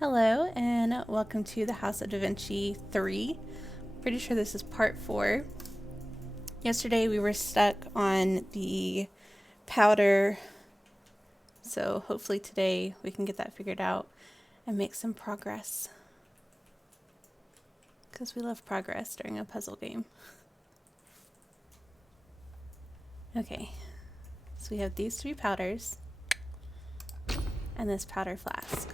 Hello and welcome to the House of Davinci 3. Pretty sure this is part 4. Yesterday we were stuck on the powder, so hopefully today we can get that figured out and make some progress. Because we love progress during a puzzle game. Okay, so we have these 3 powders and this powder flask.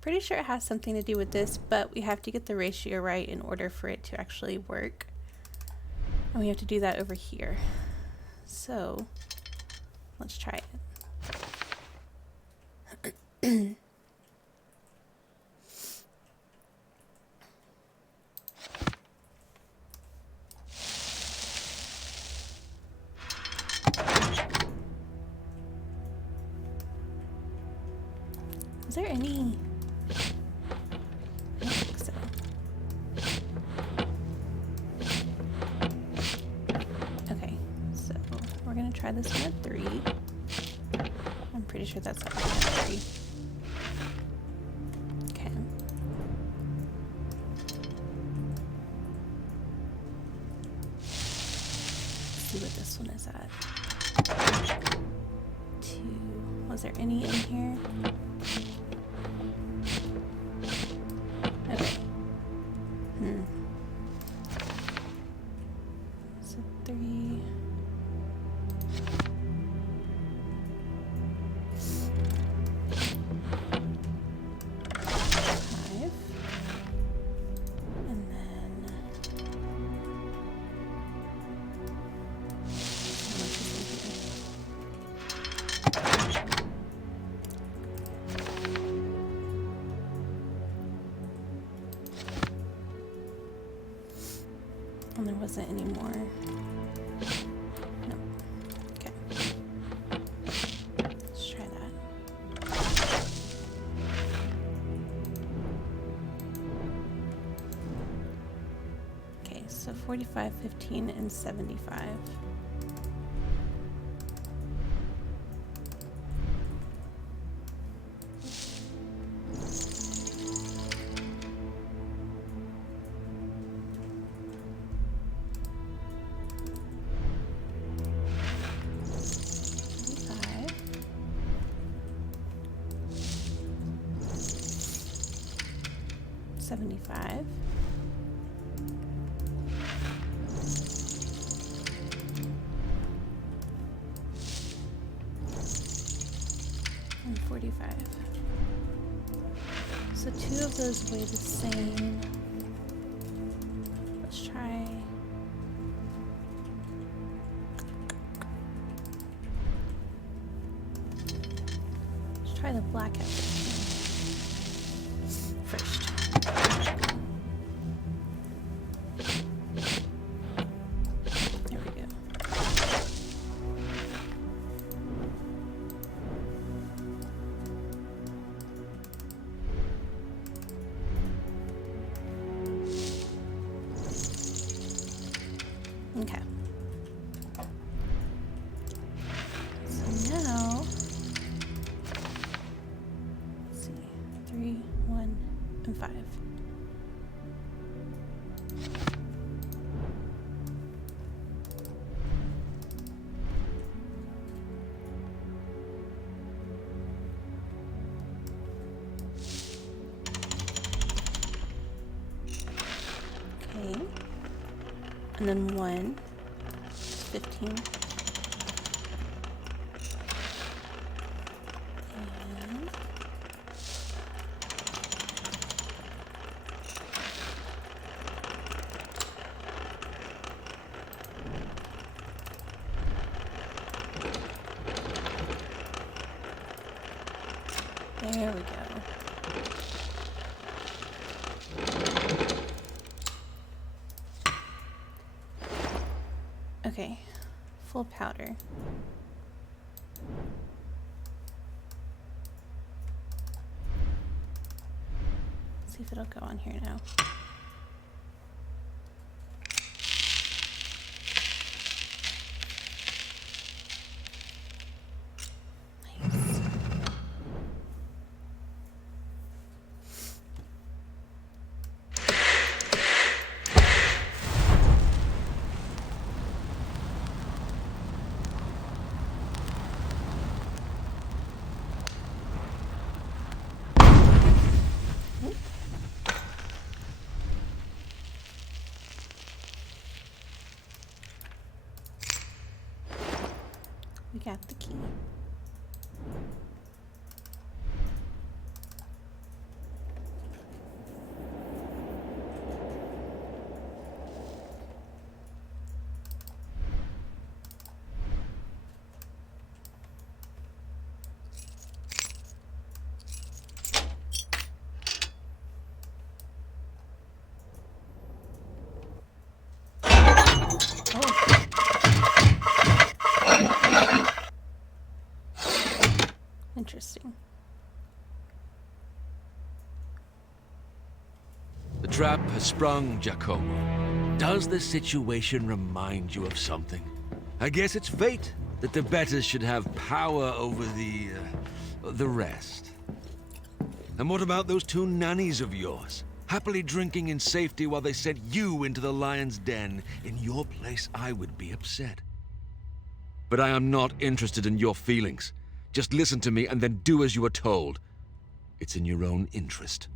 Pretty sure it has something to do with this, but we have to get the ratio right in order for it to actually work. And we have to do that over here. So let's try it. Is there any... Try this one at 3. I'm pretty sure that's all at 3. Okay. Let's see what this one is at. 2. Was there any in here? Okay. So 3. And there wasn't any more. No. Okay. Let's try that. Okay, so 45, 15, and 75. $75. And 45. So 2 of those weigh the same. Let's try. Let's try the black hat first. There we go. Okay. So now, let's see, 3, 1, and 5. Okay. And then 1, 15. And There we go. Okay, full powder. See if it'll go on here now. Nice. We got the key. Interesting. The trap has sprung, Giacomo. Does the situation remind you of something? I guess it's fate that the betters should have power over the rest. And what about those two nannies of yours? Happily drinking in safety while they sent you into the lion's den. In your place, I would be upset. But I am not interested in your feelings. Just listen to me and then do as you are told. It's in your own interest.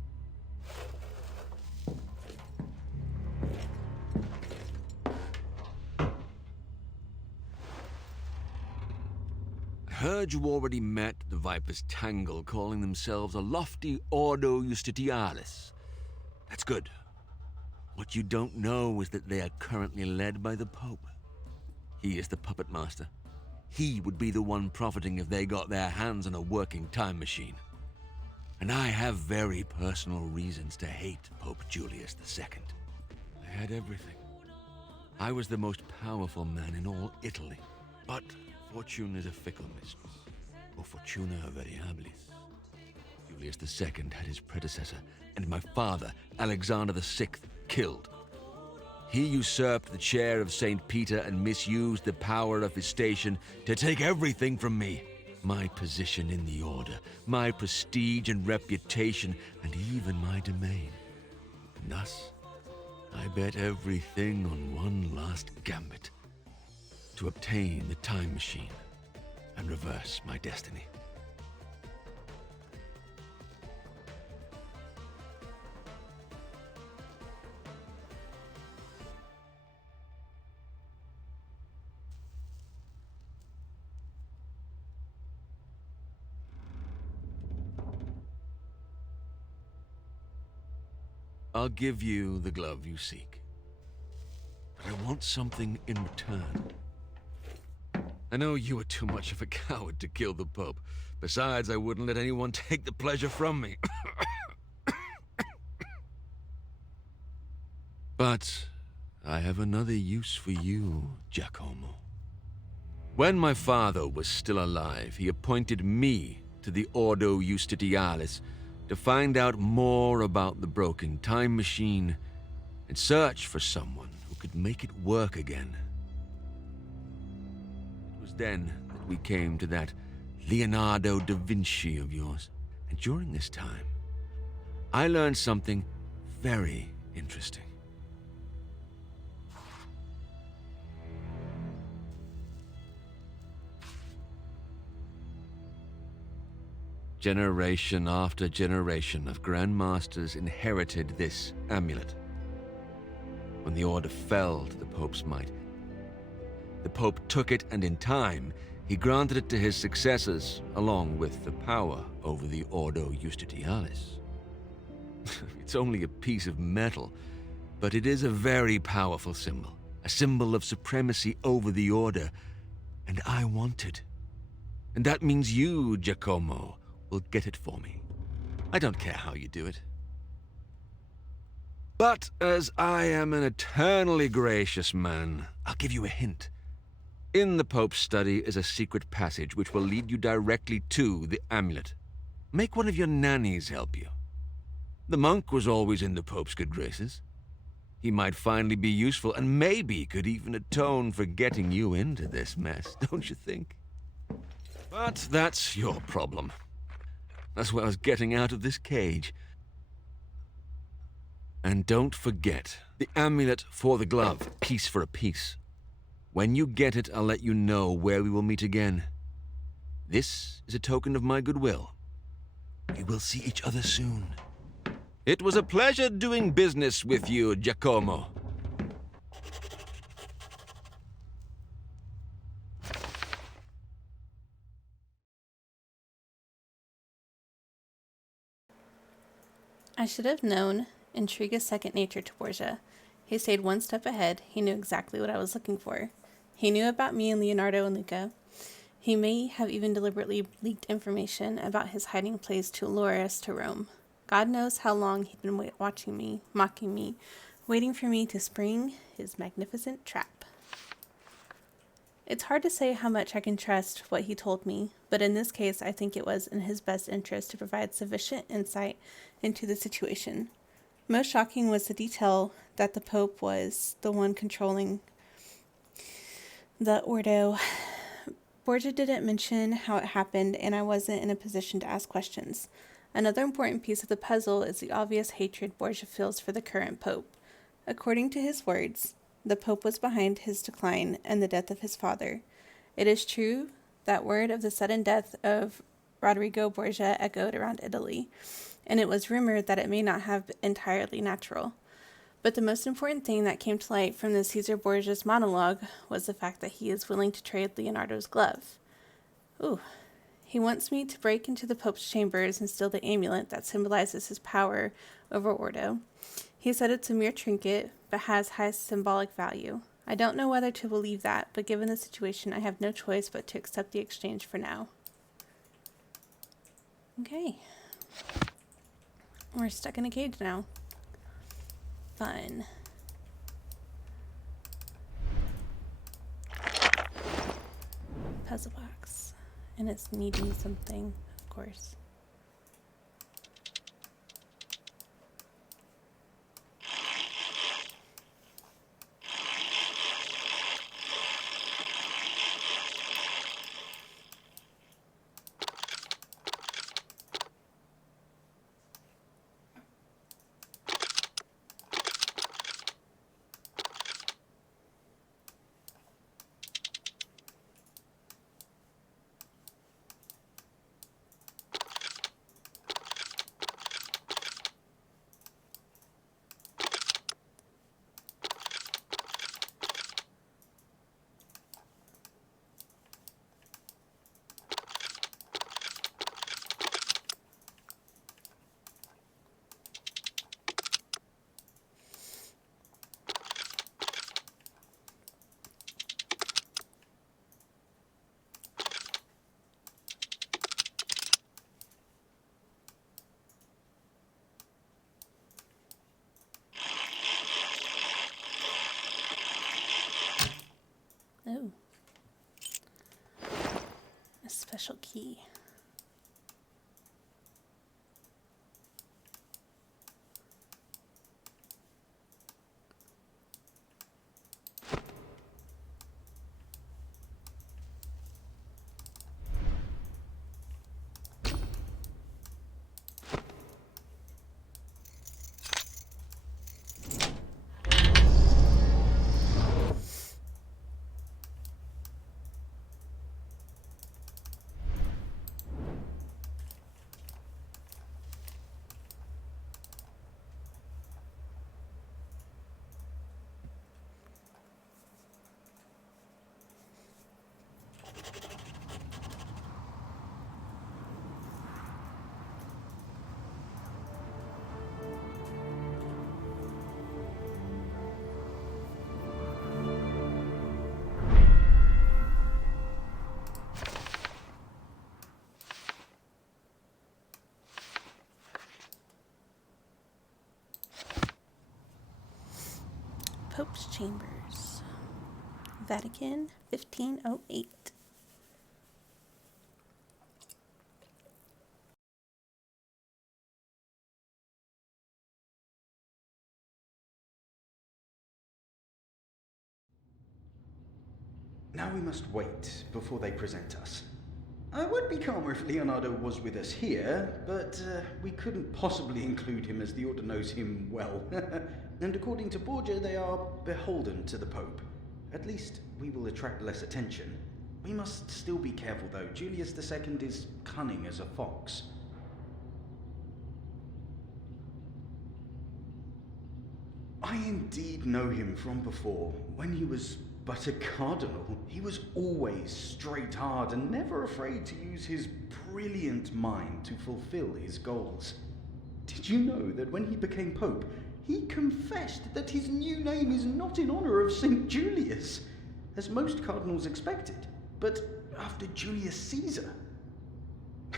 I heard you already met the Viper's Tangle, calling themselves a lofty Ordo Justitialis. That's good. What you don't know is that they are currently led by the Pope. He is the puppet master. He would be the one profiting if they got their hands on a working time machine. And I have very personal reasons to hate Pope Julius II. I had everything. I was the most powerful man in all Italy. But fortune is a fickle mistress. O fortuna variabilis. Julius II had his predecessor, and my father, Alexander VI, killed. He usurped the chair of St. Peter and misused the power of his station to take everything from me. My position in the order, my prestige and reputation, and even my domain. And thus, I bet everything on one last gambit. To obtain the time machine and reverse my destiny. I'll give you the glove you seek. But I want something in return. I know you were too much of a coward to kill the Pope. Besides, I wouldn't let anyone take the pleasure from me. But I have another use for you, Giacomo. When my father was still alive, he appointed me to the Ordo Justitialis to find out more about the broken time machine and search for someone who could make it work again. It was then that we came to that Leonardo da Vinci of yours. And during this time, I learned something very interesting. Generation after generation of Grandmasters inherited this amulet. When the Order fell to the Pope's might, the Pope took it, and in time, he granted it to his successors, along with the power over the Ordo Justitialis. It's only a piece of metal, but it is a very powerful symbol, a symbol of supremacy over the Order, and I want it. And that means you, Giacomo, will get it for me. I don't care how you do it. But as I am an eternally gracious man, I'll give you a hint. In the Pope's study is a secret passage which will lead you directly to the amulet. Make one of your nannies help you. The monk was always in the Pope's good graces. He might finally be useful and maybe could even atone for getting you into this mess, don't you think? But that's your problem, as well as getting out of this cage. And don't forget, the amulet for the glove, piece for a piece. When you get it, I'll let you know where we will meet again. This is a token of my goodwill. We will see each other soon. It was a pleasure doing business with you, Giacomo. I should have known. Intrigue is second nature to Borgia. He stayed one step ahead. He knew exactly what I was looking for. He knew about me and Leonardo and Luca. He may have even deliberately leaked information about his hiding place to lure us to Rome. God knows how long he'd been watching me, mocking me, waiting for me to spring his magnificent trap. It's hard to say how much I can trust what he told me, but in this case I think it was in his best interest to provide sufficient insight into the situation. Most shocking was the detail that the Pope was the one controlling the Ordo. Borgia didn't mention how it happened, and I wasn't in a position to ask questions. Another important piece of the puzzle is the obvious hatred Borgia feels for the current Pope. According to his words, the Pope was behind his decline and the death of his father. It is true that word of the sudden death of Rodrigo Borgia echoed around Italy, and it was rumored that it may not have been entirely natural. But the most important thing that came to light from the Caesar Borgia's monologue was the fact that he is willing to trade Leonardo's glove. Ooh. He wants me to break into the Pope's chambers and steal the amulet that symbolizes his power over Ordo. He said it's a mere trinket, but has high symbolic value. I don't know whether to believe that, but given the situation, I have no choice but to accept the exchange for now. Okay. We're stuck in a cage now. Fun. Puzzle box. And it's needing something, of course. Oh. A special key. chambers. Vatican, 1508. Now we must wait before they present us. I would be calmer if Leonardo was with us here, but we couldn't possibly include him as the Order knows him well. And according to Borgia, they are beholden to the Pope. At least we will attract less attention. We must still be careful though. Julius II is cunning as a fox. I indeed know him from before, when he was but a cardinal. He was always straight hard and never afraid to use his brilliant mind to fulfill his goals. Did you know that when he became Pope, he confessed that his new name is not in honor of St. Julius, as most cardinals expected, but after Julius Caesar?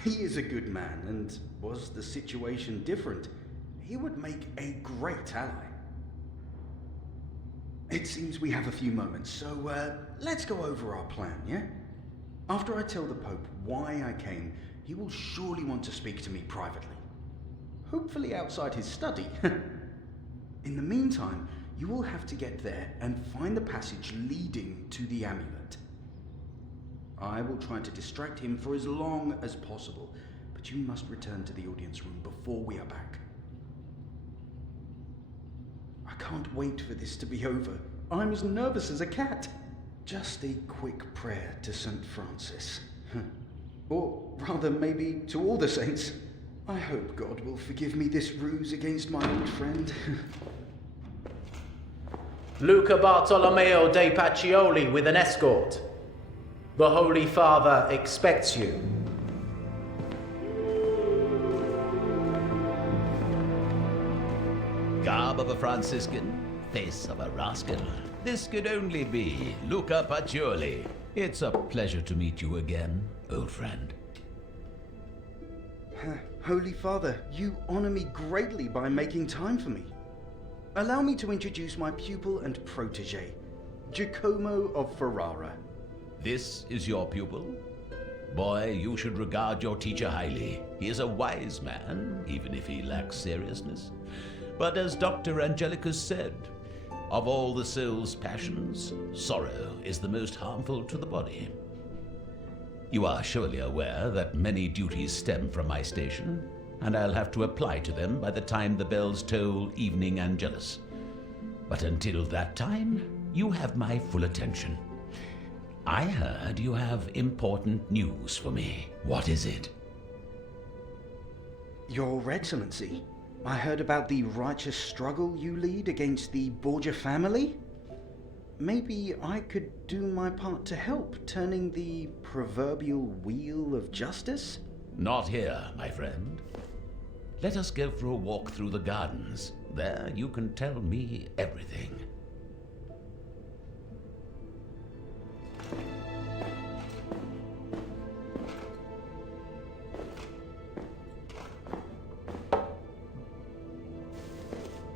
He is a good man, and was the situation different, he would make a great ally. It seems we have a few moments, so let's go over our plan, yeah? After I tell the Pope why I came, he will surely want to speak to me privately. Hopefully outside his study. In the meantime, you will have to get there and find the passage leading to the amulet. I will try to distract him for as long as possible, but you must return to the audience room before we are back. I can't wait for this to be over. I'm as nervous as a cat. Just a quick prayer to St. Francis. Or rather, maybe to all the saints. I hope God will forgive me this ruse against my old friend. Luca Bartolomeo de Pacioli with an escort. The Holy Father expects you. Garb of a Franciscan, face of a rascal. This could only be Luca Pacioli. It's a pleasure to meet you again, old friend. Holy Father, you honor me greatly by making time for me. Allow me to introduce my pupil and protege, Giacomo of Ferrara. This is your pupil? Boy, you should regard your teacher highly. He is a wise man, even if he lacks seriousness. But as Dr. Angelicus said, of all the soul's passions, sorrow is the most harmful to the body. You are surely aware that many duties stem from my station, and I'll have to apply to them by the time the bells toll evening Angelus. But until that time, you have my full attention. I heard you have important news for me. What is it? Your Excellency, I heard about the righteous struggle you lead against the Borgia family. Maybe I could do my part to help, turning the proverbial wheel of justice? Not here, my friend. Let us go for a walk through the gardens. There you can tell me everything.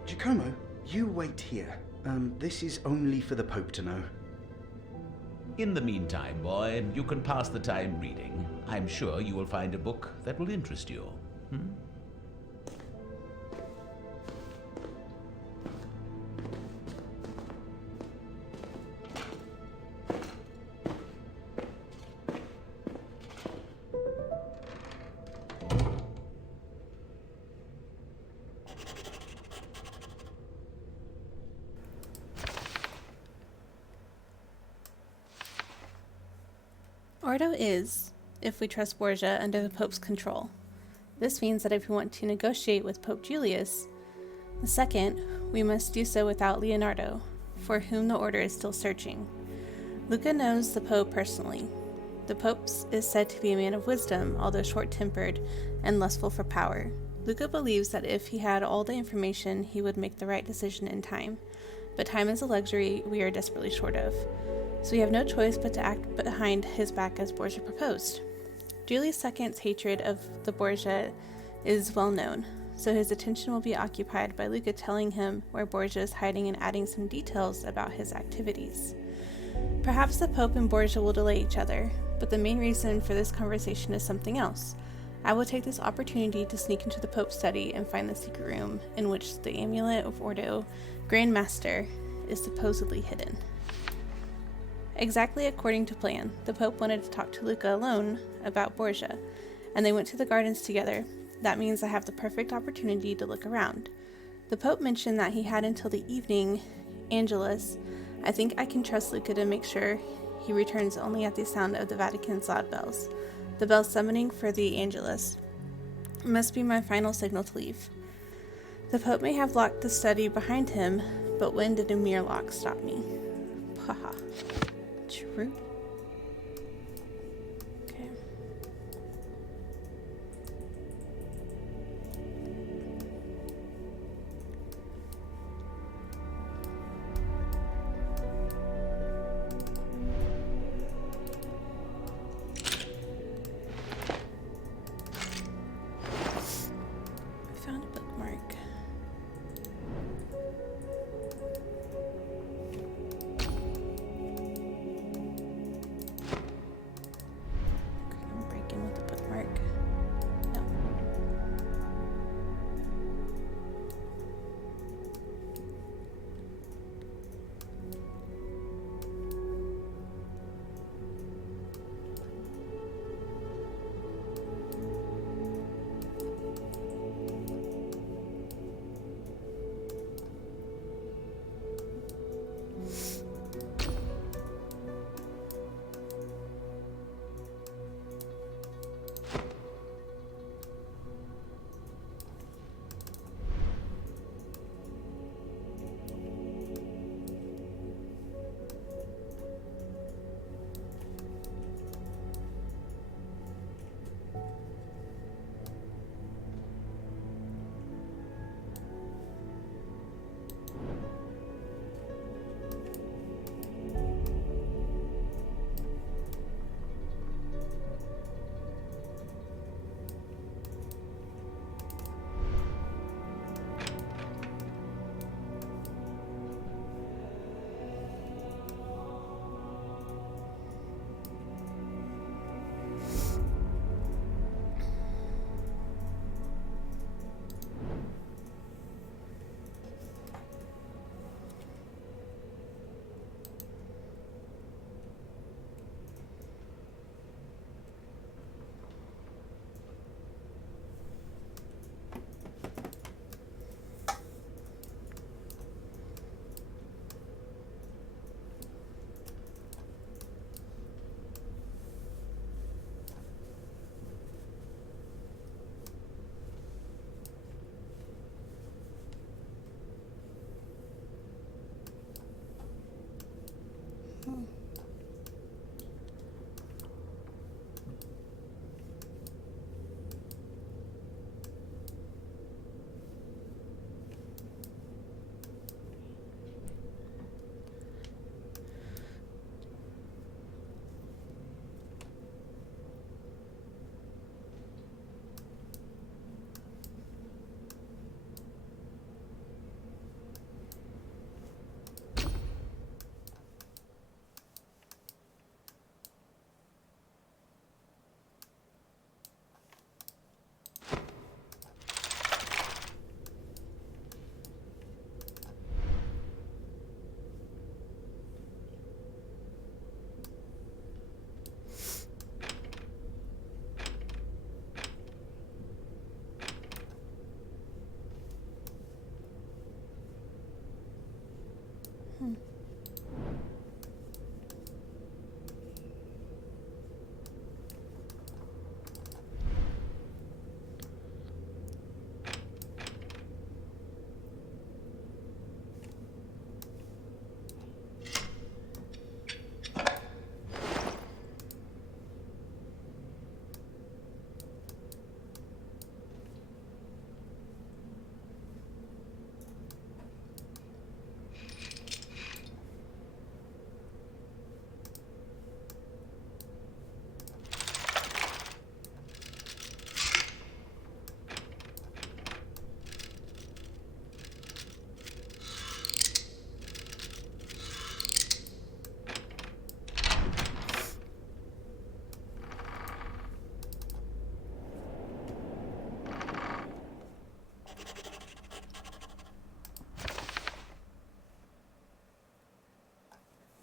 Giacomo, you wait here. This is only for the Pope to know. In the meantime, boy, you can pass the time reading. I'm sure you will find a book that will interest you. Ordo is, if we trust Borgia, under the Pope's control. This means that if we want to negotiate with Pope Julius II, we must do so without Leonardo, for whom the Order is still searching. Luca knows the Pope personally. The Pope is said to be a man of wisdom, although short-tempered and lustful for power. Luca believes that if he had all the information, he would make the right decision in time. But time is a luxury we are desperately short of. So we have no choice but to act behind his back as Borgia proposed. Julius II's hatred of the Borgia is well known, so his attention will be occupied by Luca telling him where Borgia is hiding and adding some details about his activities. Perhaps the Pope and Borgia will delay each other, but the main reason for this conversation is something else. I will take this opportunity to sneak into the Pope's study and find the secret room in which the Amulet of Ordo, Grand Master, is supposedly hidden. Exactly according to plan, the Pope wanted to talk to Luca alone about Borgia, and they went to the gardens together. That means I have the perfect opportunity to look around. The Pope mentioned that he had until the evening Angelus. I think I can trust Luca to make sure he returns only at the sound of the Vatican's loud bells. The bell summoning for the Angelus must be my final signal to leave. The Pope may have locked the study behind him, but when did a mere lock stop me? Haha. True. Okay. I found a bookmark.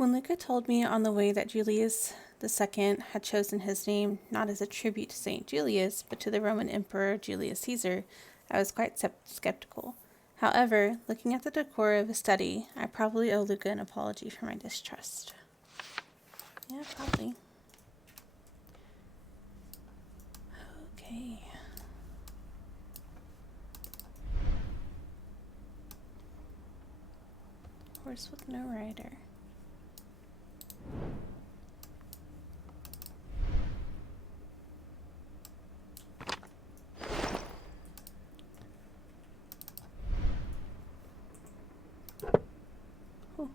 When Luca told me on the way that Julius II had chosen his name not as a tribute to St. Julius, but to the Roman Emperor Julius Caesar, I was quite skeptical. However, looking at the decor of his study, I probably owe Luca an apology for my distrust. Yeah, probably. Okay. Horse with no rider. Ooh.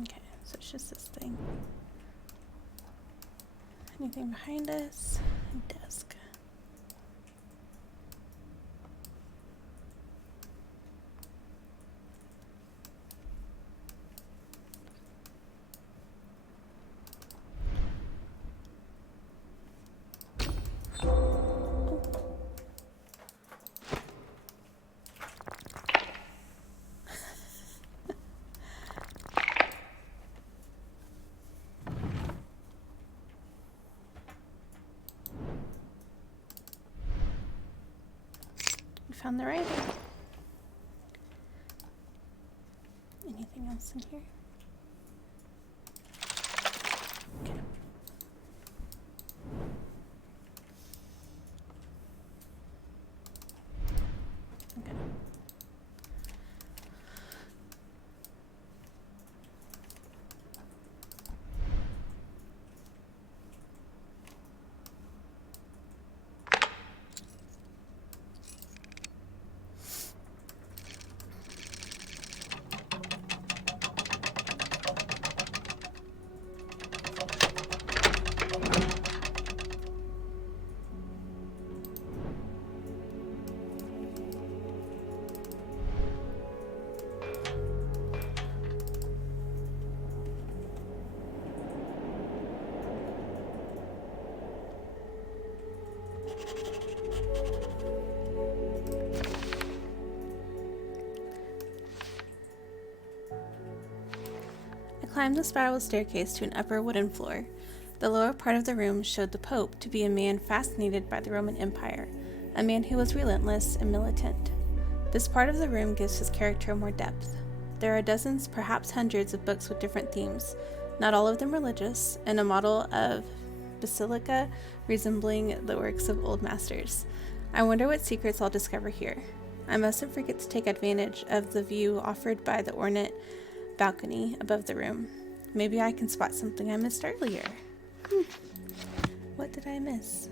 Okay, so it's just this thing. Anything behind us? A desk. We found the writing. Anything else in here? Okay. Okay. I climbed the spiral staircase to an upper wooden floor. The lower part of the room showed the Pope to be a man fascinated by the Roman Empire, a man who was relentless and militant. This part of the room gives his character more depth. There are dozens, perhaps hundreds, of books with different themes, not all of them religious, and a model of basilica resembling the works of old masters. I wonder what secrets I'll discover here. I mustn't forget to take advantage of the view offered by the ornate balcony above the room. Maybe I can spot something I missed earlier. What did I miss?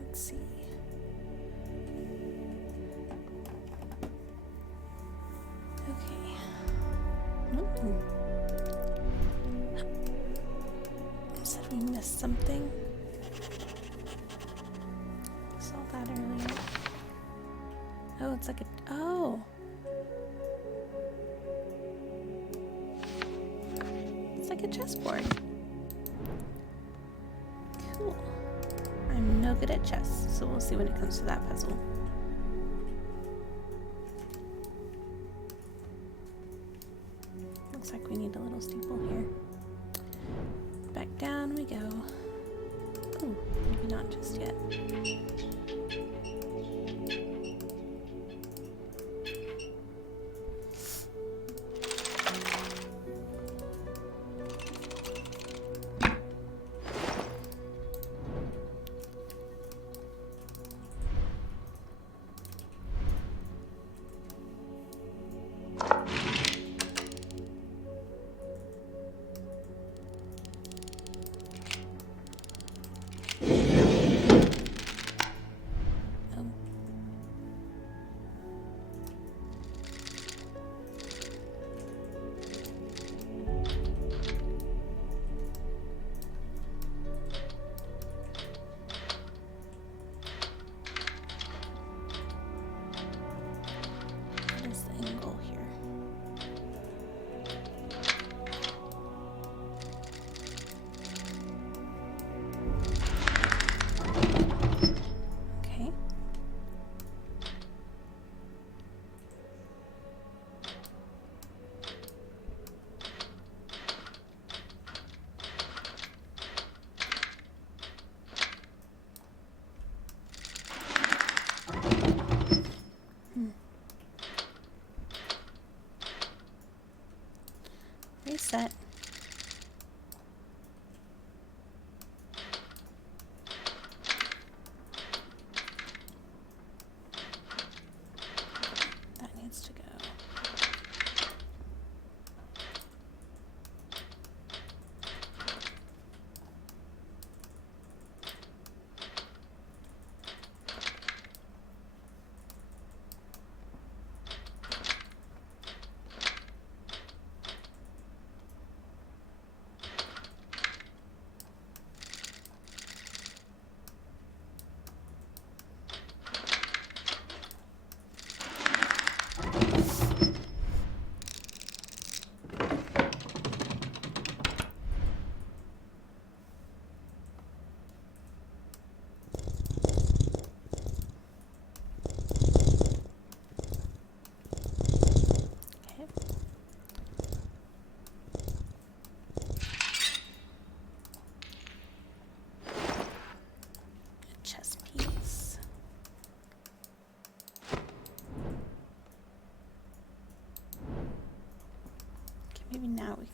Let's see. Okay. Said we missed something. Saw that earlier. Oh, it's like a. Oh! It's like a chessboard. Cool. I'm no good at chess, so we'll see when it comes to that puzzle. Looks like we need a little steeple here. Back down we go. Ooh, maybe not just yet.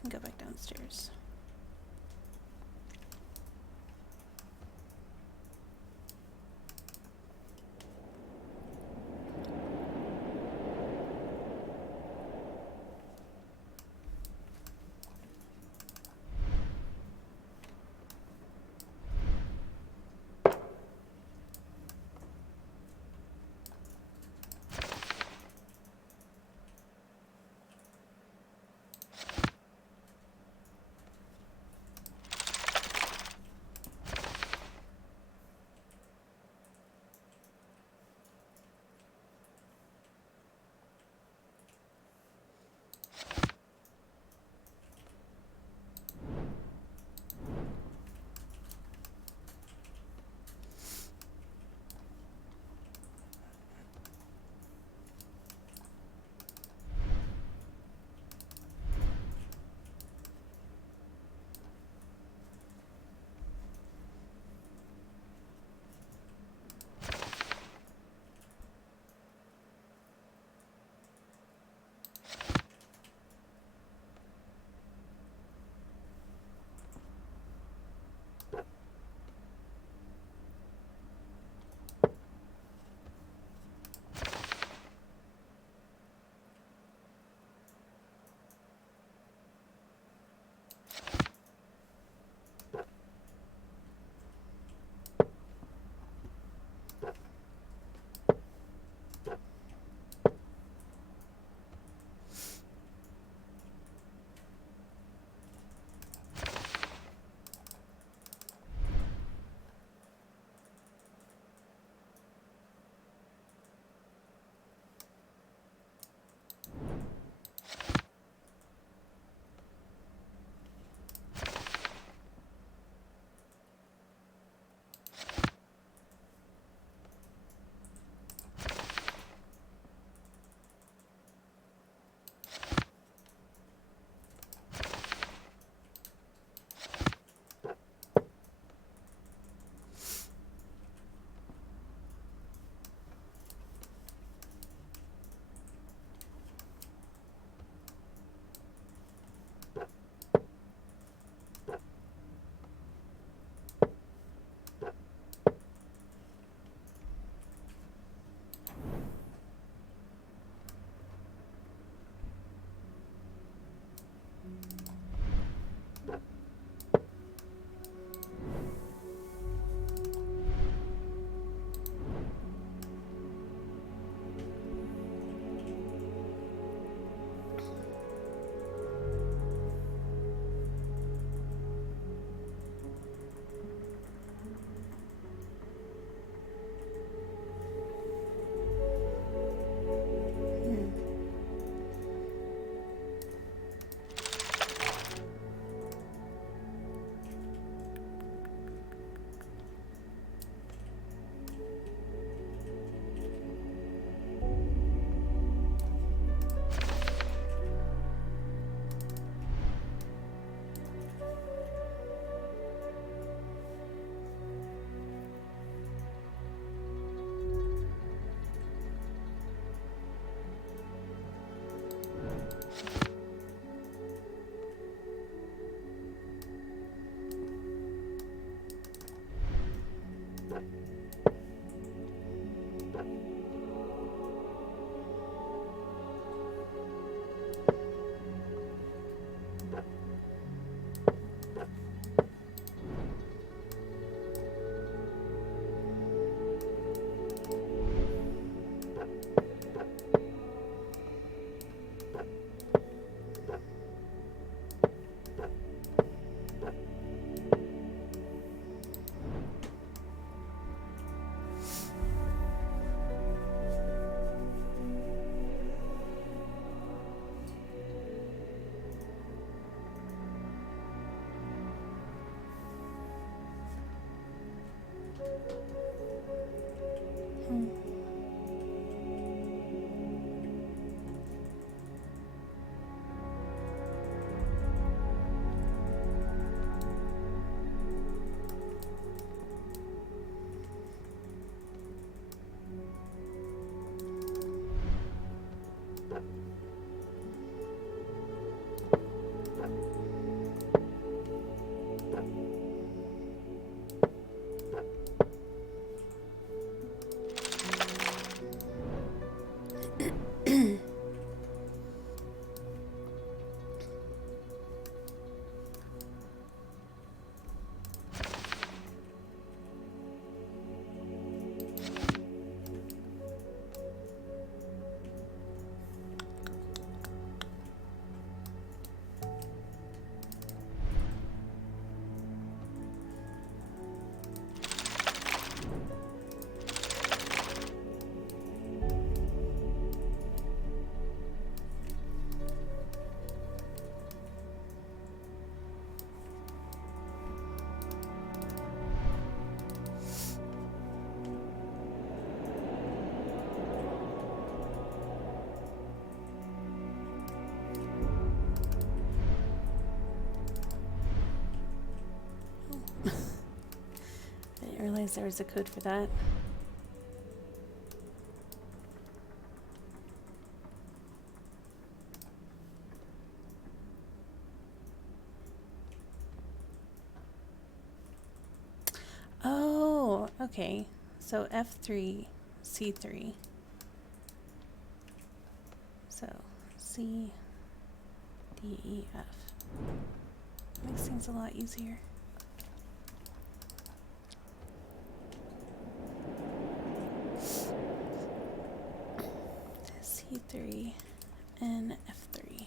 we can go back downstairs. realize there was a code for that. Oh, okay. So F3, C3. So C, D, E, F. Makes things a lot easier. C3 and F3.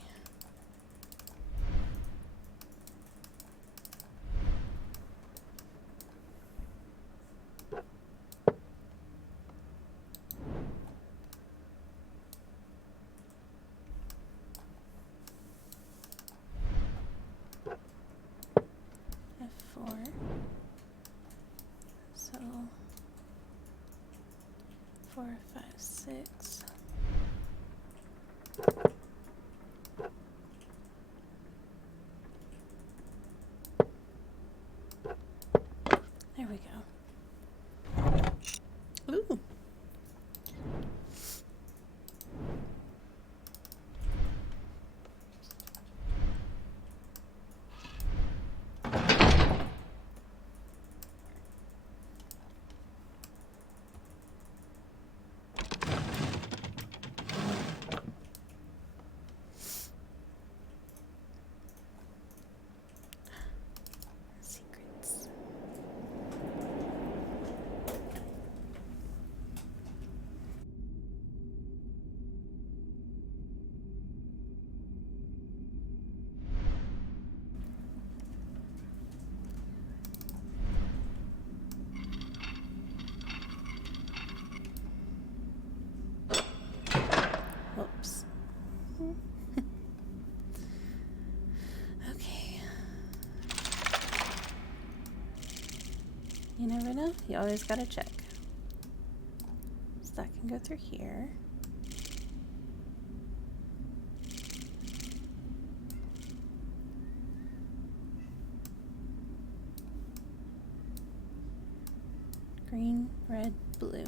F4. So 4, 5, 6. There we go. Ooh. Secrets. Whoops. Okay. You never know. You always gotta check. So that can go through here. Green, red, blue.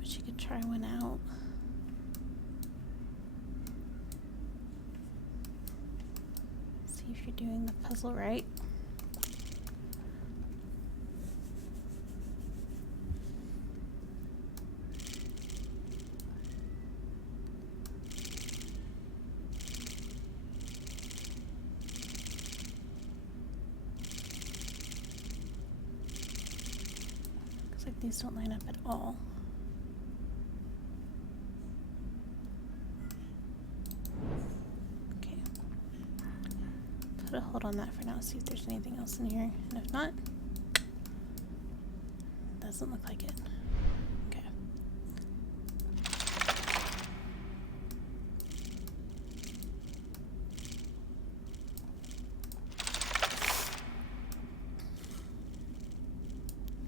Wish you could try one out. See if you're doing the puzzle right. Looks like these don't line up at all. Okay. Put a hold on that for now, see if there's anything else in here. And if not, doesn't look like it. Okay.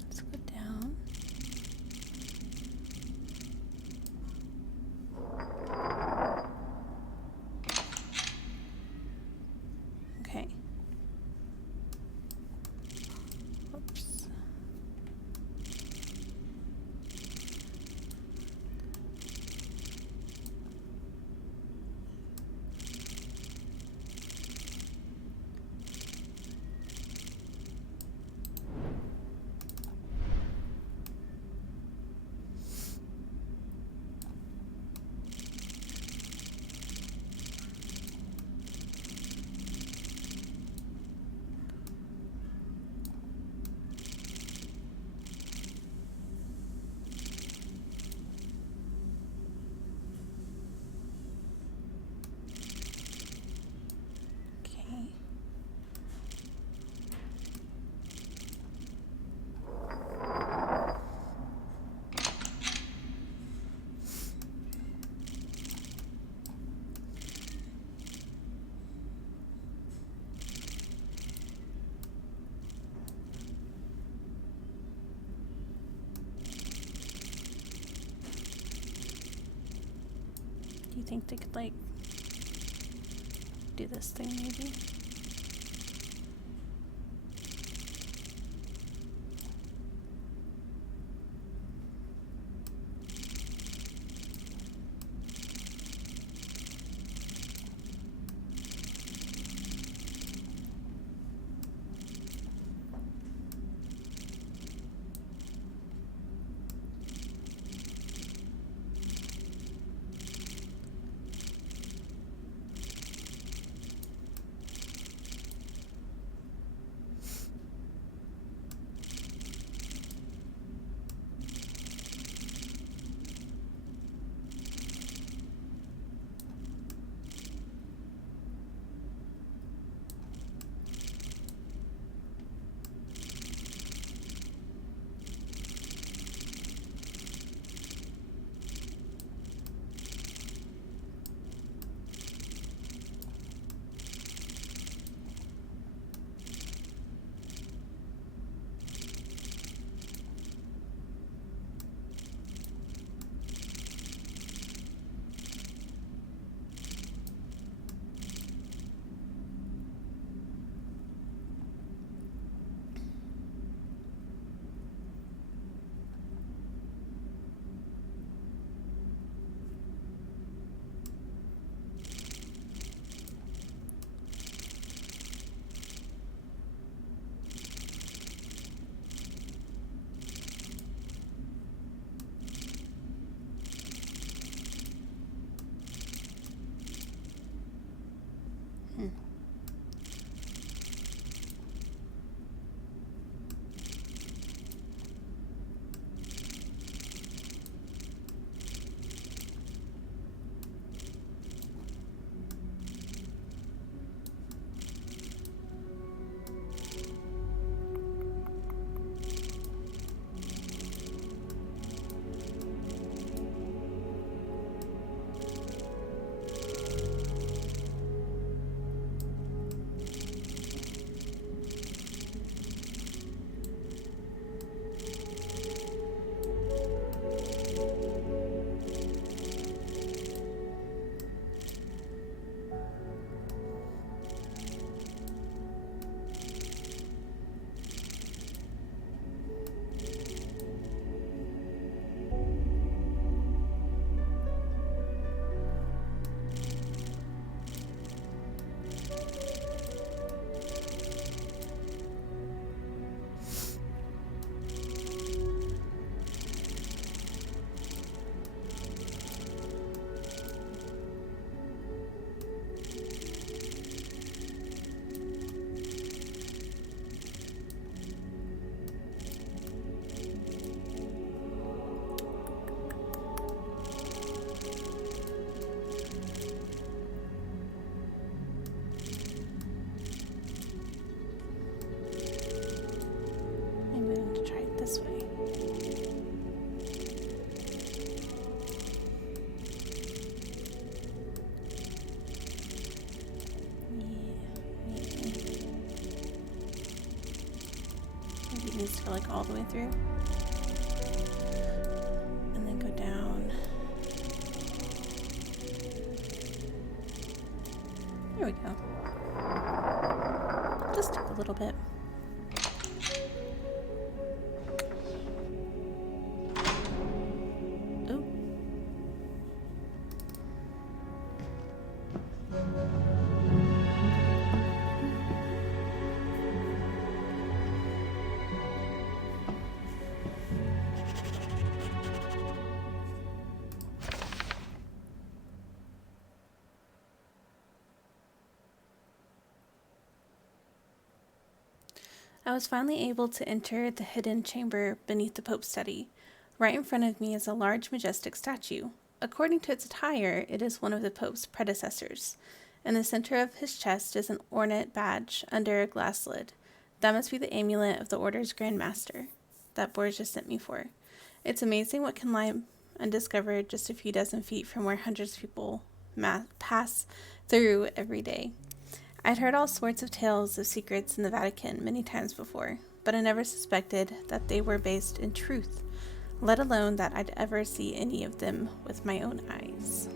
Let's go down. Okay. Oops. think they could, like, do this thing maybe? This way. Maybe it needs to go like all the way through. And then go down. There we go. Just took a little bit. I was finally able to enter the hidden chamber beneath the Pope's study. Right in front of me is a large, majestic statue. According to its attire, it is one of the Pope's predecessors. In the center of his chest is an ornate badge under a glass lid. That must be the amulet of the Order's Grand Master that Borgia sent me for. It's amazing what can lie undiscovered just a few dozen feet from where hundreds of people pass through every day. I'd heard all sorts of tales of secrets in the Vatican many times before, but I never suspected that they were based in truth, let alone that I'd ever see any of them with my own eyes.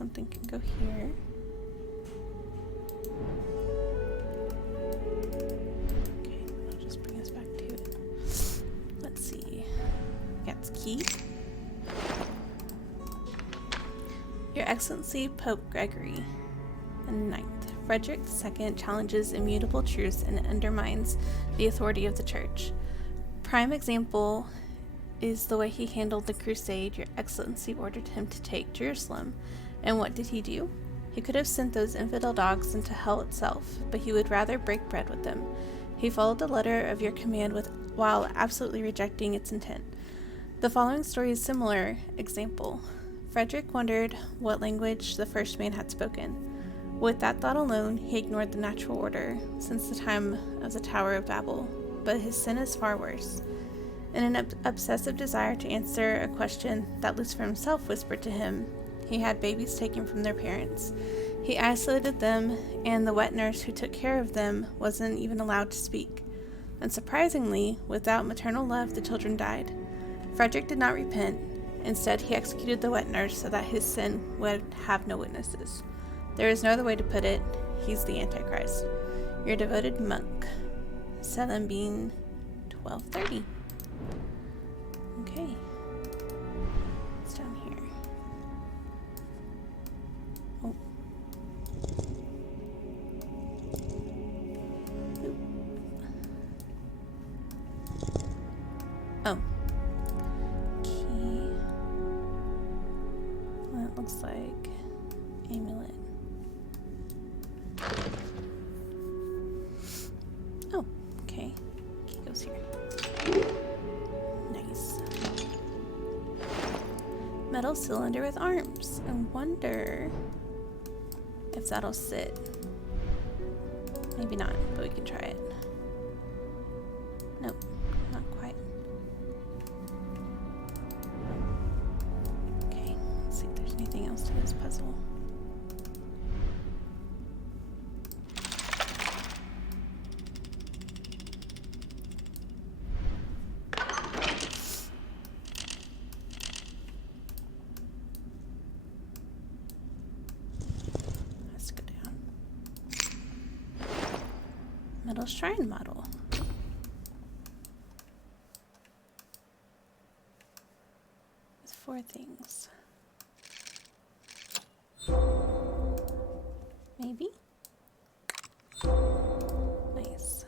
something can go here. Okay, I'll just bring us back to it. Let's see. That's key. Your Excellency Pope Gregory the Ninth. Frederick II challenges immutable truths and undermines the authority of the Church. Prime example is the way he handled the crusade. Your Excellency ordered him to take Jerusalem. And what did he do? He could have sent those infidel dogs into hell itself, but he would rather break bread with them. He followed the letter of your command while absolutely rejecting its intent. The following story is similar example. Frederick wondered what language the first man had spoken. With that thought alone, he ignored the natural order since the time of the Tower of Babel. But his sin is far worse. In an obsessive desire to answer a question that Lucifer himself whispered to him, he had babies taken from their parents. He isolated them, and the wet nurse who took care of them wasn't even allowed to speak. Unsurprisingly, without maternal love, the children died. Frederick did not repent. Instead, he executed the wet nurse so that his sin would have no witnesses. There is no other way to put it. He's the Antichrist. Your devoted monk. Salem Bean 1230. Okay. It's down here. Oh. Oop. Oh. Key. Well, that looks like amulet. Oh, okay. Key goes here. Nice. Metal cylinder with arms. I wonder if that'll sit. Maybe not, but we can try it. Nope, not quite. Okay, let's see if there's anything else to this puzzle. Metal shrine model. With 4 things. Maybe? Nice.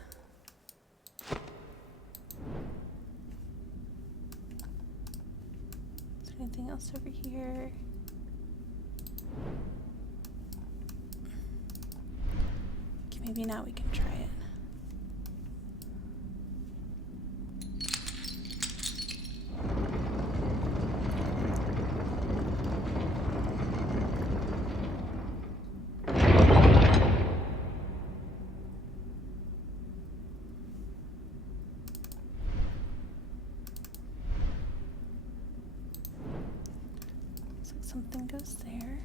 Is there anything else over here? Okay, maybe now we can try it. Something goes there.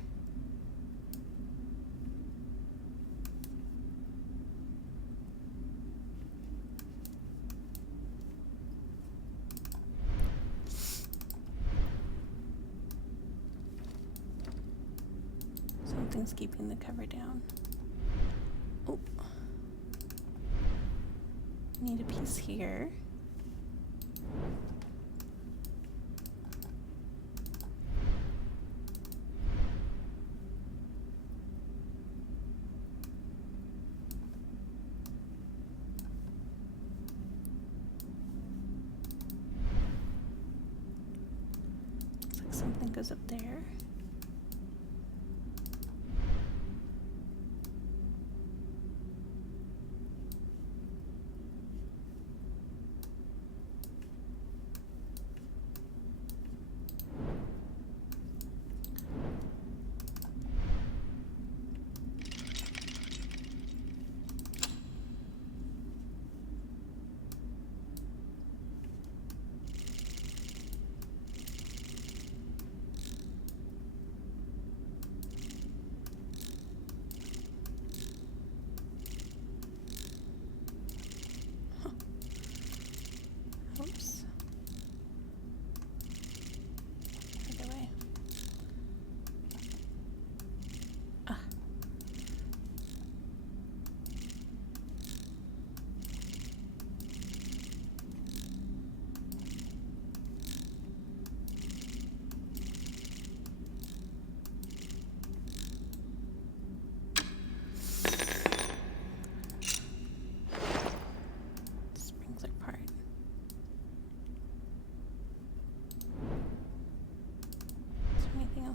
Something's keeping the cover down. Oh. Need a piece here. Something goes up there.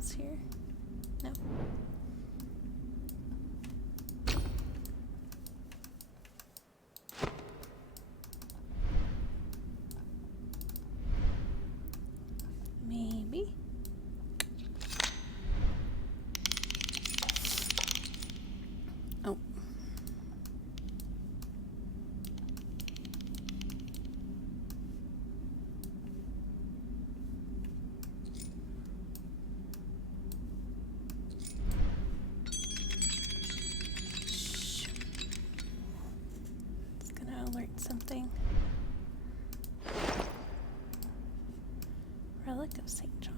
else here? No. Maybe. Oh. Shh. It's gonna alert something. Relic of St. John.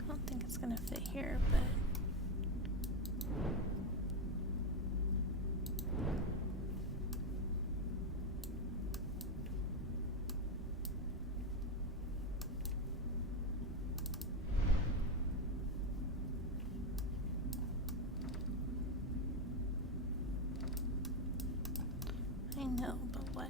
I don't think it's gonna fit here, but I know, but what?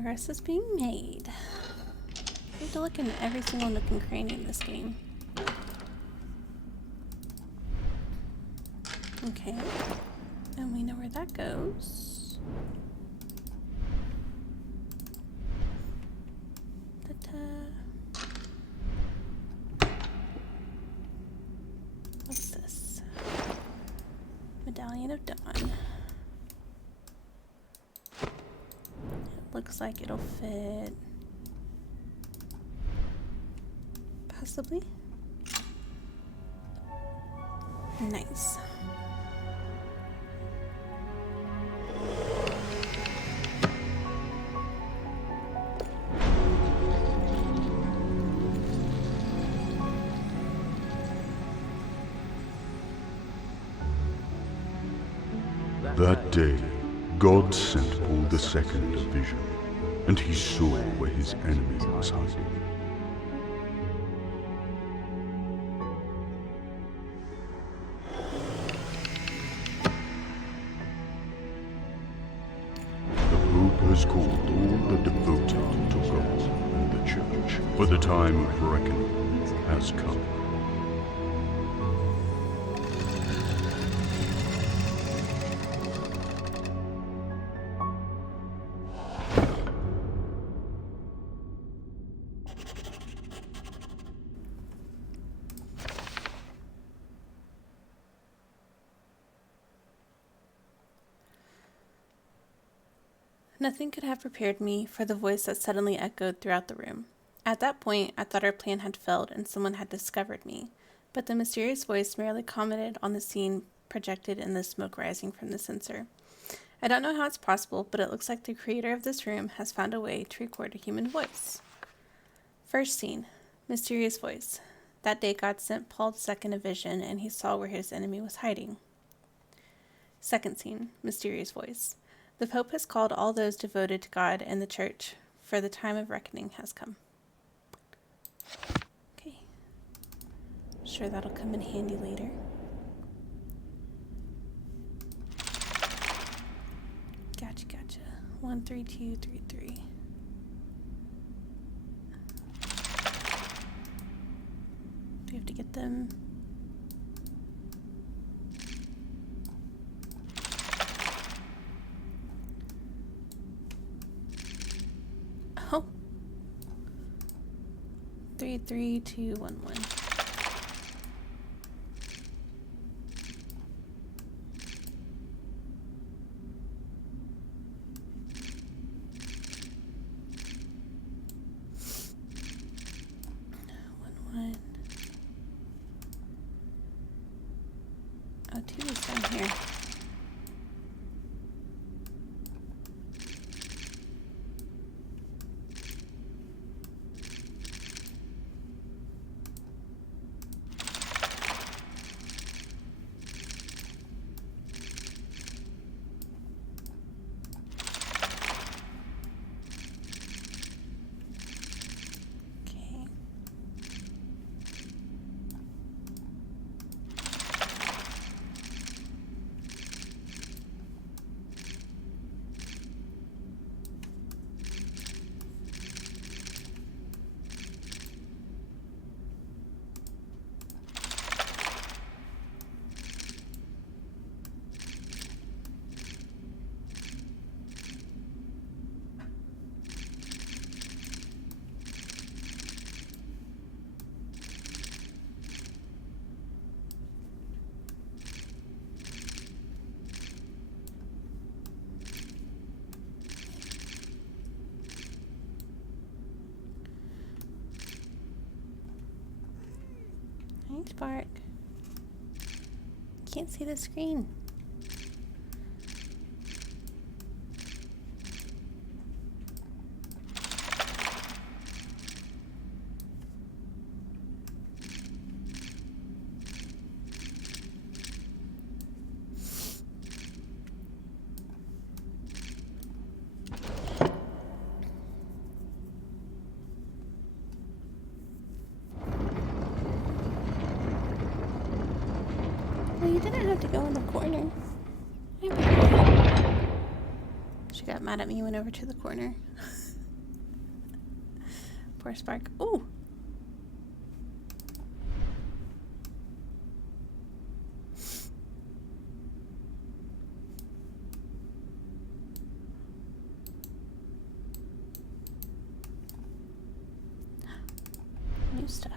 Progress is being made. I need to look in every single nook and cranny in this game. Okay. And we know where that goes. Ta-ta. What's this? Medallion of Dawn. It looks like it'll fit. Possibly. Nice. That day, God sent Paul II a vision, and he saw where his enemy was hiding. The Pope has called all the devoted to God and the Church, for the time of reckoning has come. Nothing could have prepared me for the voice that suddenly echoed throughout the room. At that point, I thought our plan had failed and someone had discovered me, but the mysterious voice merely commented on the scene projected in the smoke rising from the sensor. I don't know how it's possible, but it looks like the creator of this room has found a way to record a human voice. First scene, mysterious voice. That day God sent Paul II a vision and he saw where his enemy was hiding. Second scene, mysterious voice. The Pope has called all those devoted to God and the Church, for the time of reckoning has come. Okay. I'm sure that'll come in handy later. Gotcha. 13233. Do we have to get them? Oh. 33211. Oh, 2 is down here. Okay. Thanks, Bark. Can't see the screen. Well, you didn't have to go in the corner. She got mad at me and went over to the corner. for a spark. Ooh! New stuff.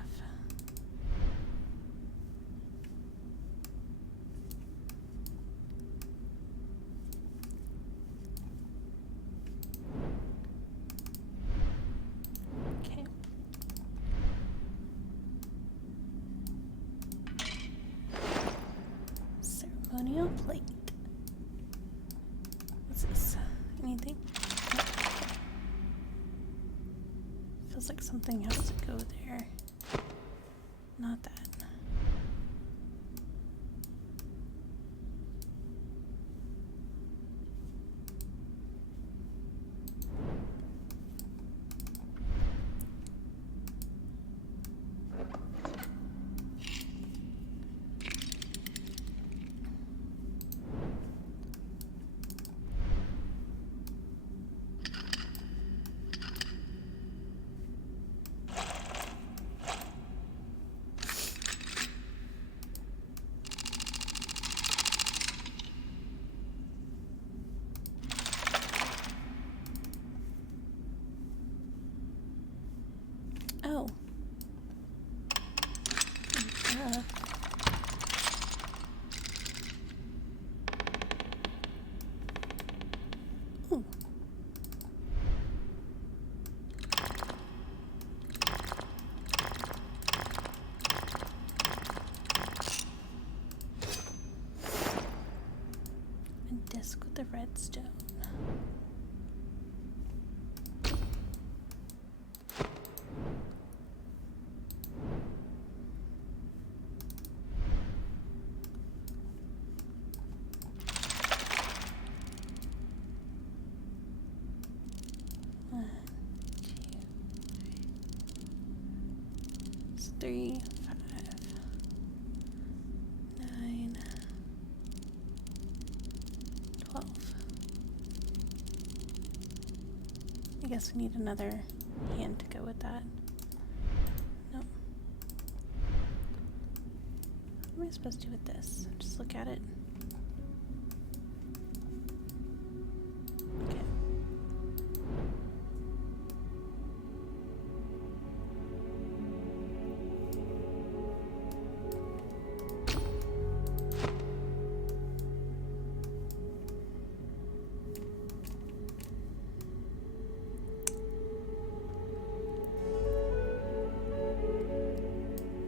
Okay. Ceremonial plate. What's this? Anything? No. Okay. Feels like something has to go there. Not that. Oh. Duh. Ooh. A disc with a redstone. It's 3, 5, 9, 12. I guess we need another hand to go with that. Nope. What am I supposed to do with this? Just look at it. Okay.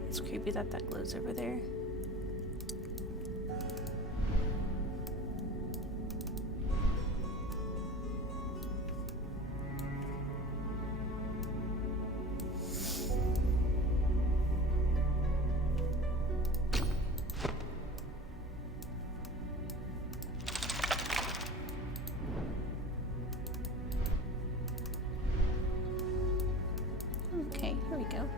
It's creepy that that glows over there. Okay, here we go.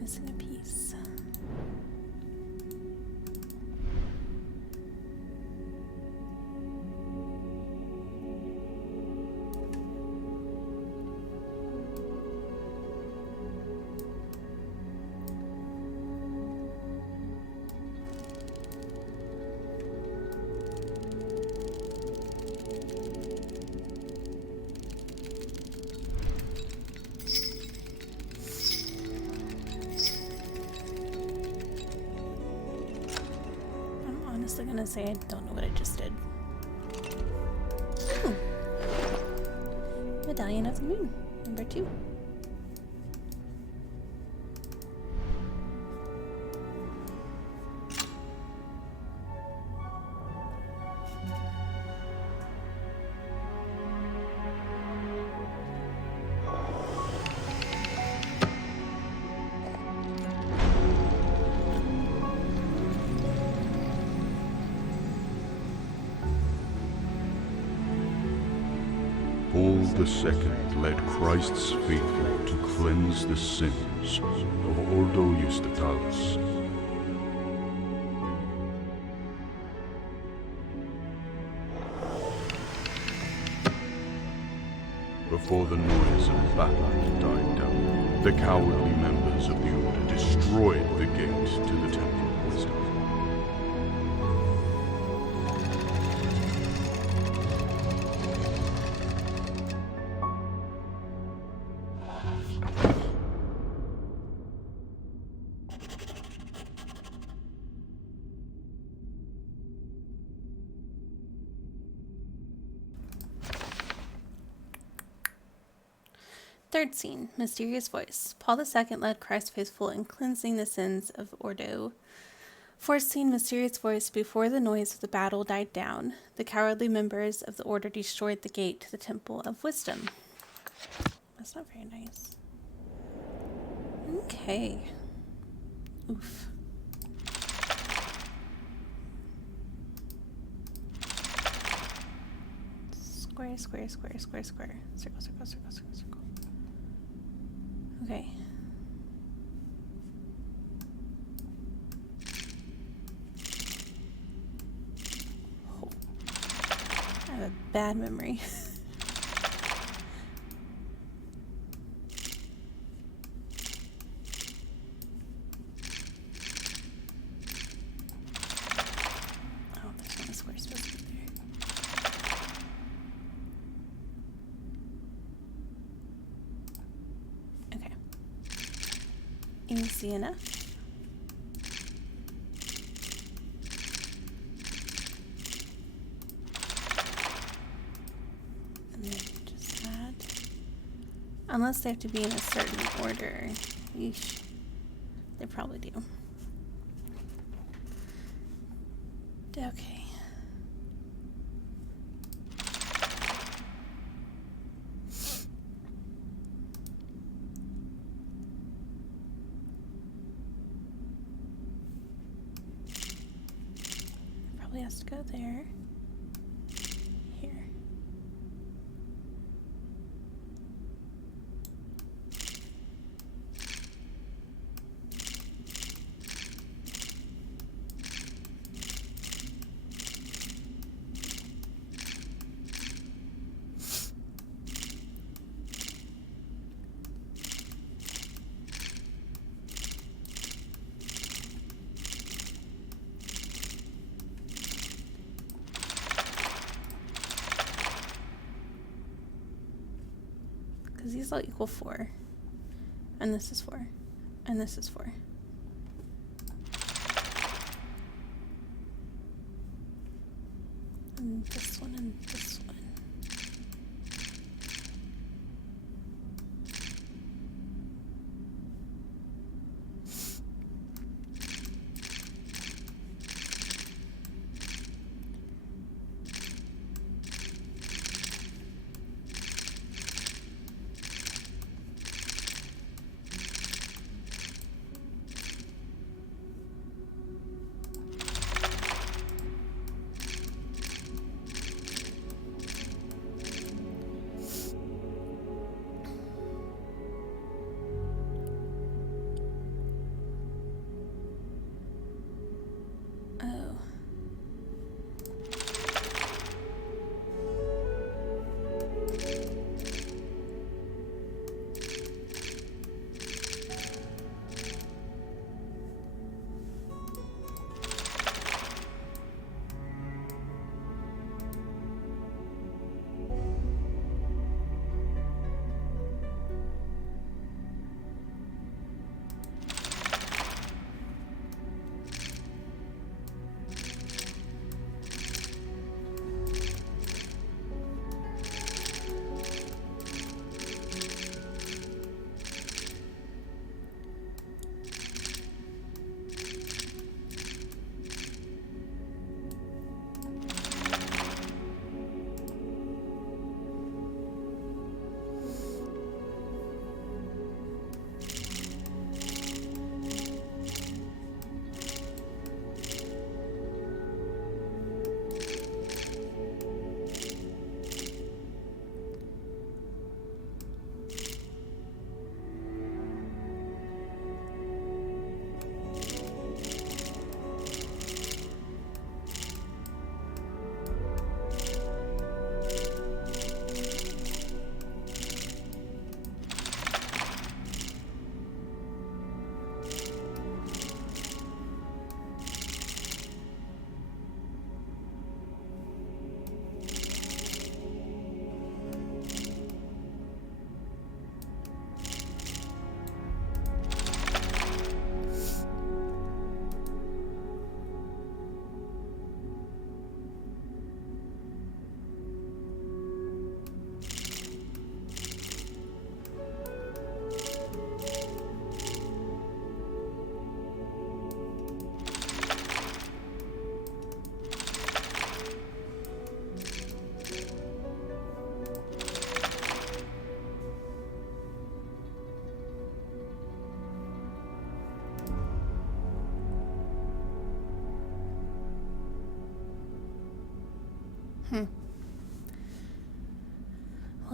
Missing a piece. I'm gonna say I don't know what I just did. Ooh. Medallion of the Moon, number 2. Paul II led Christ's faithful to cleanse the sins of Ordo Justitalis. Before the noise of battle had died down, the cowardly members of the Order destroyed the gate to the Temple of Wisdom. Third scene, Mysterious Voice. Paul II led Christ faithful in cleansing the sins of Ordo. Fourth scene, Mysterious Voice. Before the noise of the battle died down, the cowardly members of the Order destroyed the gate to the Temple of Wisdom. That's not very nice. Okay. Oof. Square, square, square, square, square. Circle, circle, circle, circle, circle. Okay. Oh. I have a bad memory. Oh, there's not a square supposed to be there. Easy enough. And then just add. Unless they have to be in a certain order. Yeesh. They probably do. Okay. Has to go there. Here. Because these all equal 4. And this is 4. And this is 4. And this one and this one.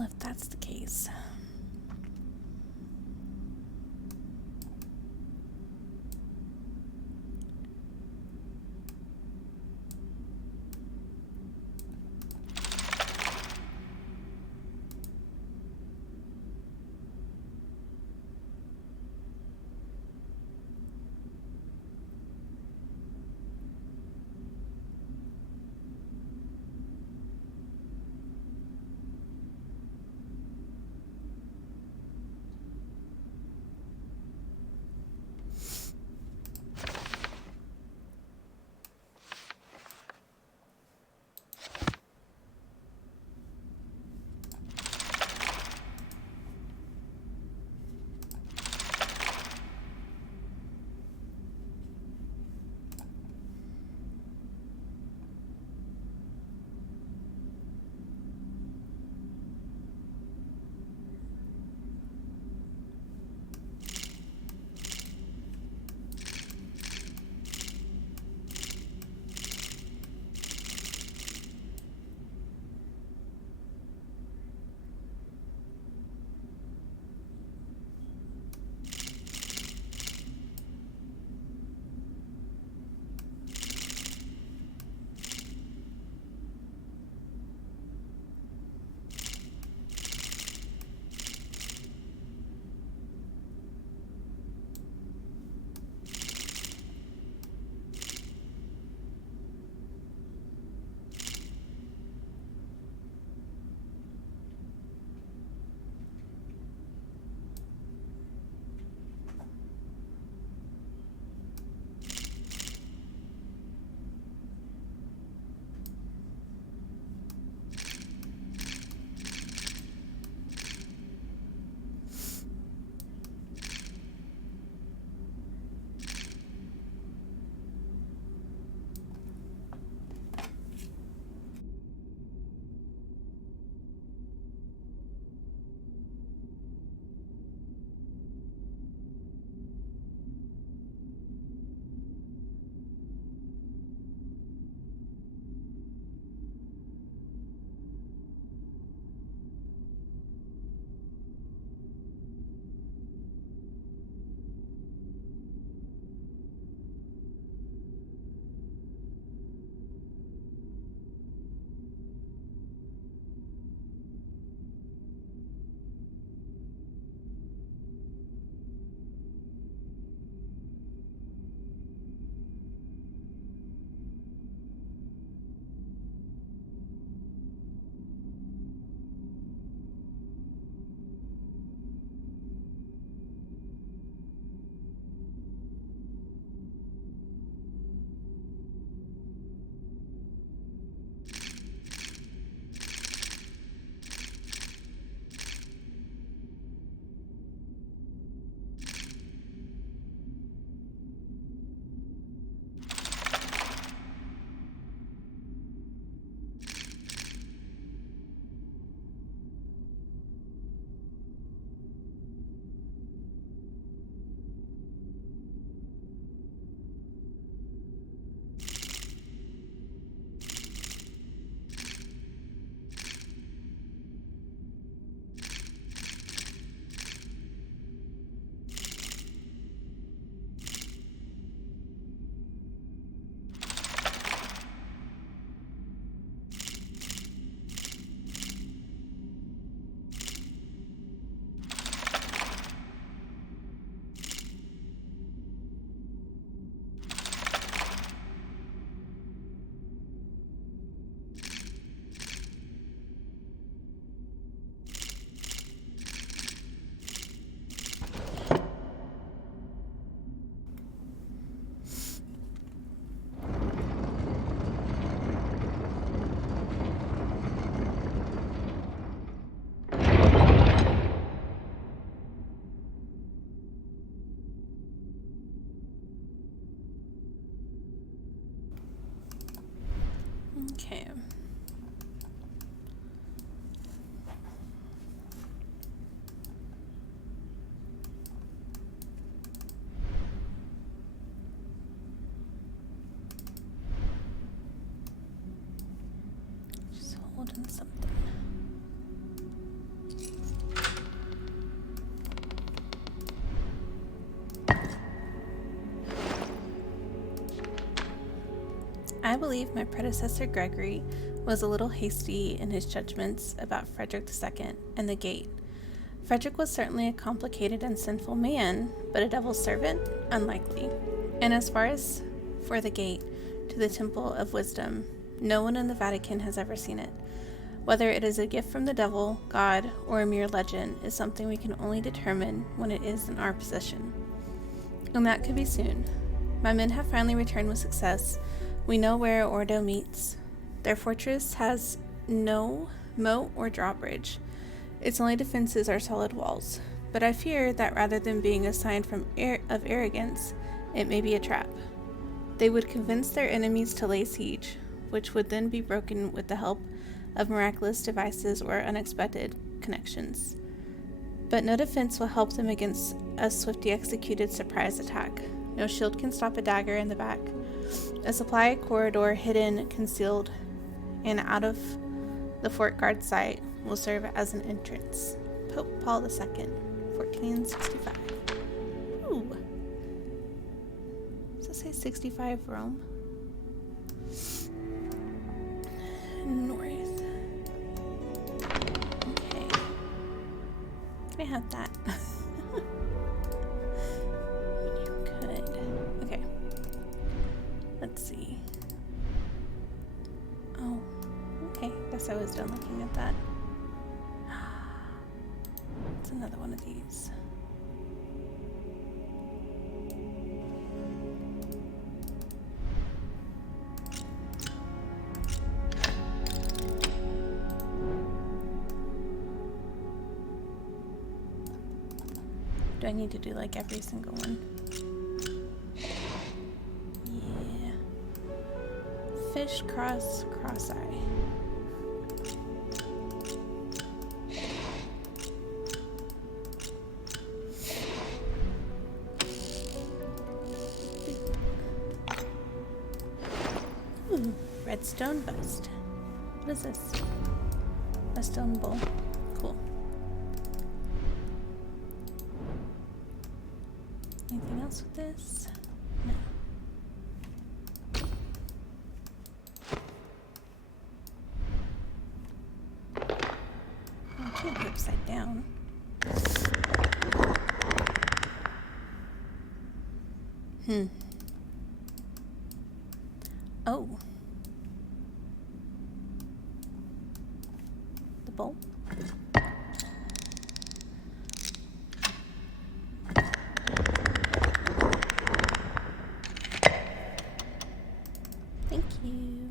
Well, if that's the case. I believe my predecessor Gregory was a little hasty in his judgments about Frederick II and the gate. Frederick was certainly a complicated and sinful man, but a devil's servant? Unlikely. And as far as for the gate to the Temple of Wisdom, no one in the Vatican has ever seen it. Whether it is a gift from the devil, God, or a mere legend is something we can only determine when it is in our possession. And that could be soon. My men have finally returned with success. We know where Ordo meets. Their fortress has no moat or drawbridge. Its only defenses are solid walls. But I fear that rather than being a sign of arrogance, it may be a trap. They would convince their enemies to lay siege, which would then be broken with the help of miraculous devices or unexpected connections. But no defense will help them against a swiftly executed surprise attack. No shield can stop a dagger in the back. A supply corridor hidden, concealed, and out of the fort guard sight will serve as an entrance. Pope Paul II, 1465. Ooh. Does it say 65 Rome? North. Okay. Can I have that? You could. Okay. Let's see. Oh, okay. Guess I was done looking at that. It's another one of these. Do I need to do like every single one? Yeah. Fish cross eye. Ooh, redstone bust. What is this? A stone bowl. Cool. Anything else with this? No. Oh, it can't be upside down. Oh. The bowl? Thank you.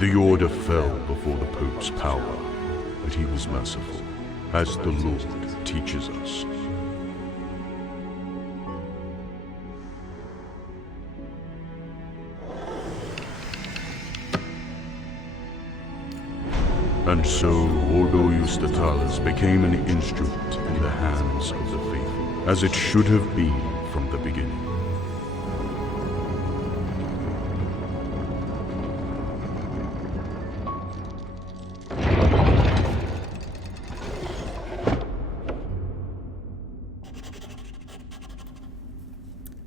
The order fell before the Pope's power, but he was merciful, as the Lord teaches us. And so Ordo Justitalis became an instrument in the hands of the faithful, as it should have been from the beginning.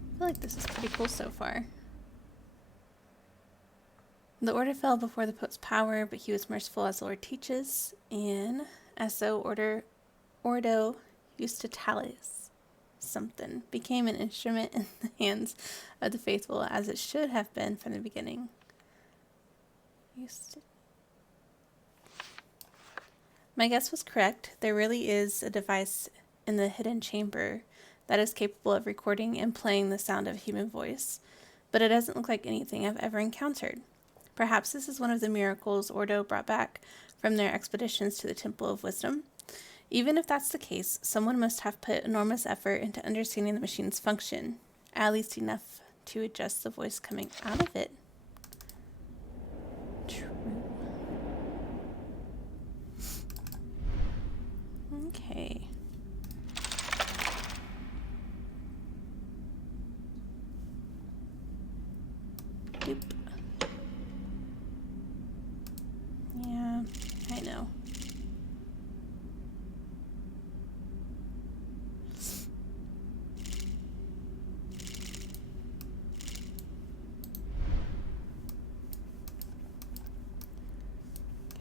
I feel like this is pretty cool so far. The order fell before the Pope's power, but he was merciful as the Lord teaches, and as so Ordo Justitalis something became an instrument in the hands of the faithful, as it should have been from the beginning. My guess was correct. There really is a device in the hidden chamber that is capable of recording and playing the sound of a human voice, but it doesn't look like anything I've ever encountered. Perhaps this is one of the miracles Ordo brought back from their expeditions to the Temple of Wisdom. Even if that's the case, someone must have put enormous effort into understanding the machine's function, at least enough to adjust the voice coming out of it. True. Okay. Doop. Yeah, I know.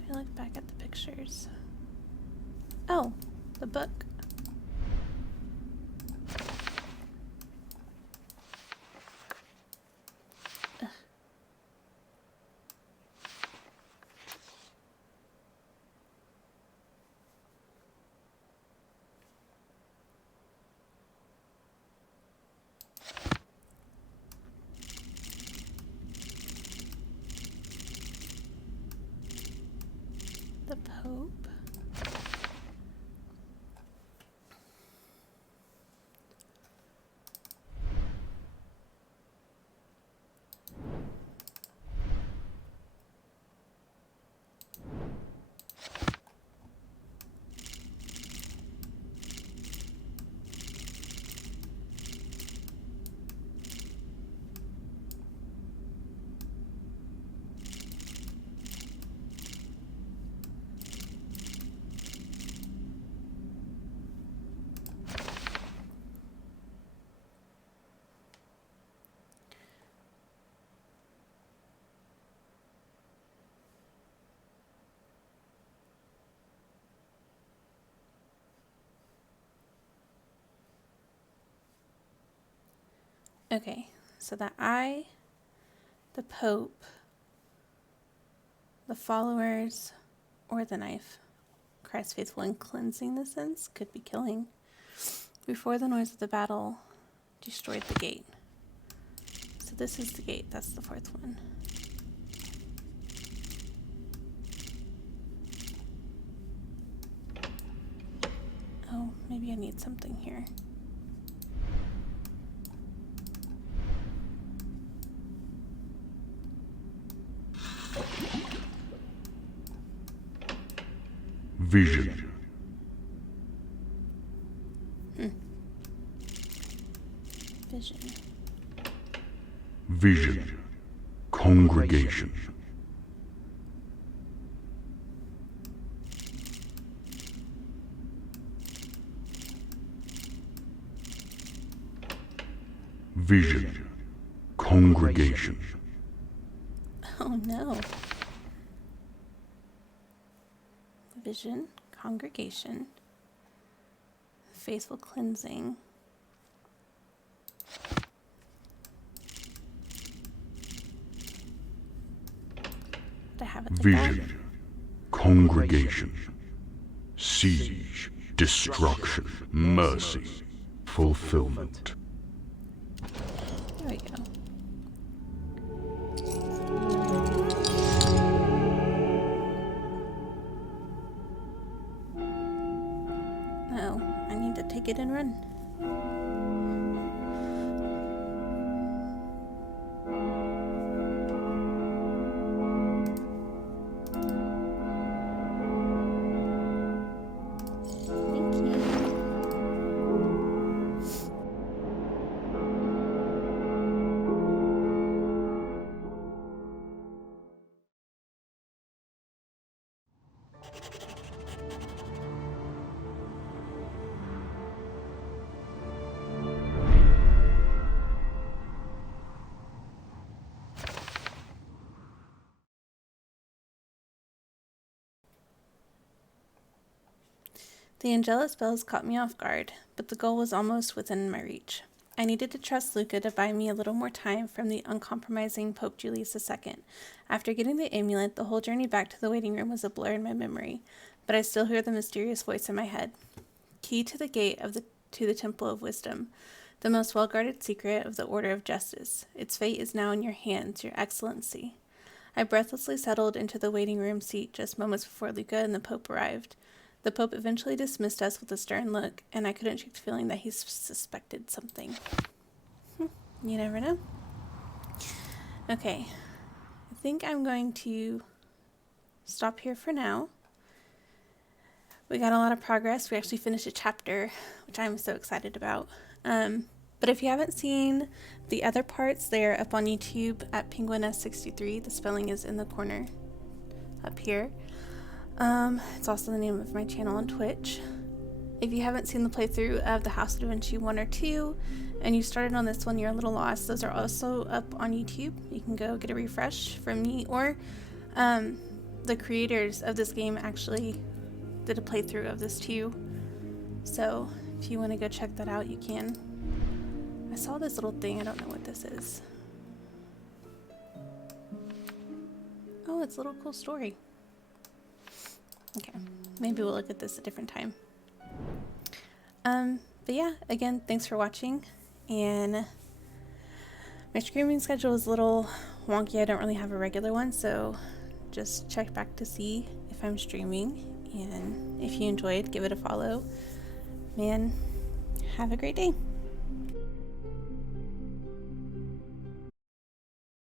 Can I look back at the pictures? Oh, the book. Ugh. The Pope. Okay, so the eye, the Pope, the followers, or the knife. Christ faithful in cleansing the sins, could be killing. Before the noise of the battle destroyed the gate. So this is the gate, that's the fourth one. Oh, maybe I need something here. Vision. Vision. Vision. Congregation. Vision. Congregation. Oh no. Vision, congregation, faithful cleansing. Do I have it like Vision. Congregation. Siege. Destruction. Mercy. Fulfillment. that? There we go. Oh, I need to take it and run. Thank you. The angelic spells caught me off guard, but the goal was almost within my reach. I needed to trust Luca to buy me a little more time from the uncompromising Pope Julius II. After getting the amulet, the whole journey back to the waiting room was a blur in my memory, but I still hear the mysterious voice in my head. Key to the gate to the Temple of Wisdom, the most well-guarded secret of the Order of Justice. Its fate is now in your hands, Your Excellency. I breathlessly settled into the waiting room seat just moments before Luca and the Pope arrived. The Pope eventually dismissed us with a stern look, and I couldn't shake the feeling that he suspected something. You never know. Okay, I think I'm going to stop here for now. We got a lot of progress. We actually finished a chapter, which I'm so excited about. But if you haven't seen the other parts, they're up on YouTube at PenguinS63. The spelling is in the corner up here. It's also the name of my channel on Twitch. If you haven't seen the playthrough of the House of Davinci 1 or 2, and you started on this one, you're a little lost, those are also up on YouTube. You can go get a refresh from me, or the creators of this game actually did a playthrough of this too. So if you want to go check that out, you can. I saw this little thing, I don't know what this is. Oh, it's a little cool story. Okay, maybe we'll look at this a different time. But yeah, again, thanks for watching, and my streaming schedule is a little wonky. I don't really have a regular one, so just check back to see if I'm streaming, and if you enjoyed, give it a follow, and have a great day.